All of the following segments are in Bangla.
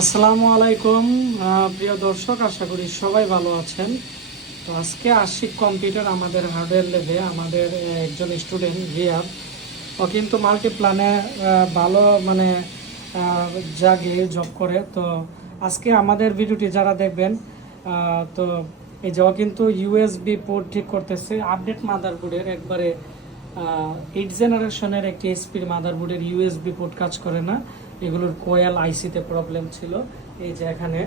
আসসালামু আলাইকুম প্রিয় দর্শক, আশা করি সবাই ভালো আছেন। তো আজকে আশিক কম্পিউটার আমাদের হার্ডওয়্যার ল্যাবে আমাদের একজন স্টুডেন্ট রিয়াদ, ও কিন্তু মাল্টিপ্ল্যানে ভালো জাগে জব করে। তো আজকে আমাদের ভিডিওটি যারা দেখবেন, তো এই যে ও কিন্তু ইউএসবি পোর্ট ঠিক করতেছে আপডেট মাদারবোর্ডের, একবারে 8 জেনারেশনের একটি এসপির মাদারবোর্ডের ইউএসবি পোর্ট কাজ করে না, এগুলোর কোয়েল আইসিতে প্রবলেম ছিল। এই যে এখানে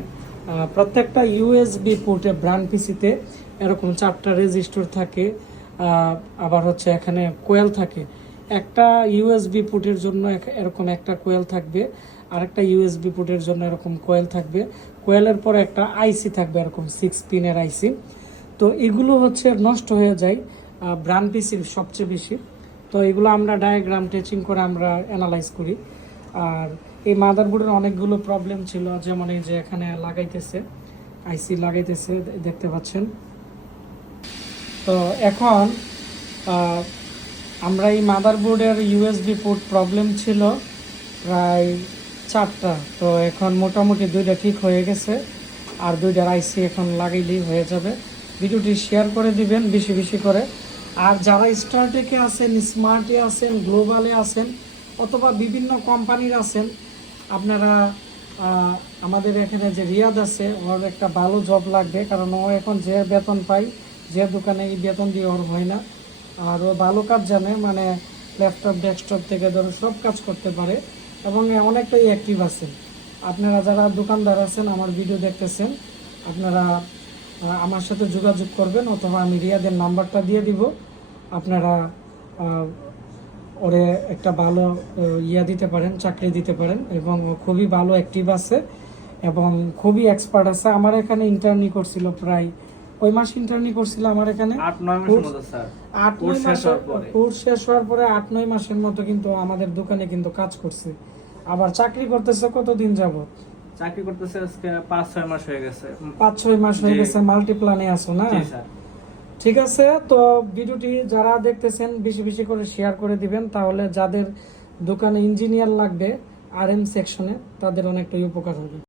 প্রত্যেকটা ইউএসবি পোর্টে ব্র্যান্ড পিসিতে এরকম 4টা রেজিস্টার থাকে, আবার হচ্ছে এখানে কোয়েল থাকে। একটা ইউএসবি পোর্টের জন্য এরকম একটা কোয়েল থাকবে, আরেকটা ইউএসবি পোর্টের জন্য এরকম কোয়েল থাকবে। কোয়েলের পরে একটা আইসি থাকবে, এরকম 6 পিনের আইসি। তো এগুলো হচ্ছে নষ্ট হয়ে যায় ব্র্যান্ড পিসির সবচেয়ে বেশি। তো এগুলো আমরা ডায়াগ্রাম টেচিং করে আমরা অ্যানালাইজ করি। আর এই মাদারবোর্ডের অনেকগুলো প্রবলেম ছিল, যেমন এই যে এখানে লাগাইতেছে, আইসি লাগাইতেছে, দেখতে পাচ্ছেন। তো এখন আমরা এই মাদারবোর্ডের ইউএসবি পোর্ট প্রবলেম ছিল প্রায় 4টা। তো এখন মোটামুটি 2টা ঠিক হয়ে গেছে, আর 2টার আইসি এখন লাগাইলেই হয়ে যাবে। ভিডিওটি শেয়ার করে দিবেন বেশি বেশি করে। আর যারা স্টারটেকে আছেন, স্মার্টে আছেন, গ্লোবালে আছেন, অথবা বিভিন্ন কোম্পানির আছেন, আপনারা আমাদের এখানে যে রিয়াদ আছে, ওর একটা ভালো জব লাগবে, কারণ ও এখন যে বেতন পায়, যে দোকানে এই বেতন দিয়ে ওর হয় না। আর ও ভালো কাজ জানে, মানে ল্যাপটপ ডেস্কটপ থেকে ধরো সব কাজ করতে পারে, এবং অনেকটাই অ্যাক্টিভ আছে। আপনারা যারা দোকানদার আছেন, আমার ভিডিও দেখতেছেন, আপনারা আমার সাথে যোগাযোগ করবেন, অথবা আমি রিয়াদের নাম্বারটা দিয়ে দিব। আপনারা ওরে একটা ভালো দিতে পারেন, চাকরি দিতে পারেন, এবং খুবই ভালো অ্যাক্টিভ আছে এবং খুবই এক্সপার্ট আছে। আমার এখানে ইন্টার্নি করছিল, প্রায় ওই মাস ইন্টার্নি করছিল আমার এখানে। 8-9 মাস কোর্স শেষ হওয়ার পরে 8-9 মাসের মতো কিন্তু আমাদের দোকানে কিন্তু কাজ করছে। আবার চাকরি করতেছে কতদিন যাবত? চাকরি করতেছে আজকে 5-6 মাস হয়ে গেছে। 5-6 মাস হয়ে গেছে। মাল্টিপ্ল্যানে আছো না? ঠিক আছে। তো ভিডিওটি যারা দেখতেছেন বেশি বেশি করে শেয়ার করে দিবেন, তাহলে যাদের দোকানে ইঞ্জিনিয়ার লাগবে RM সেকশনে, তাদের অনেকটাই উপকার হবে।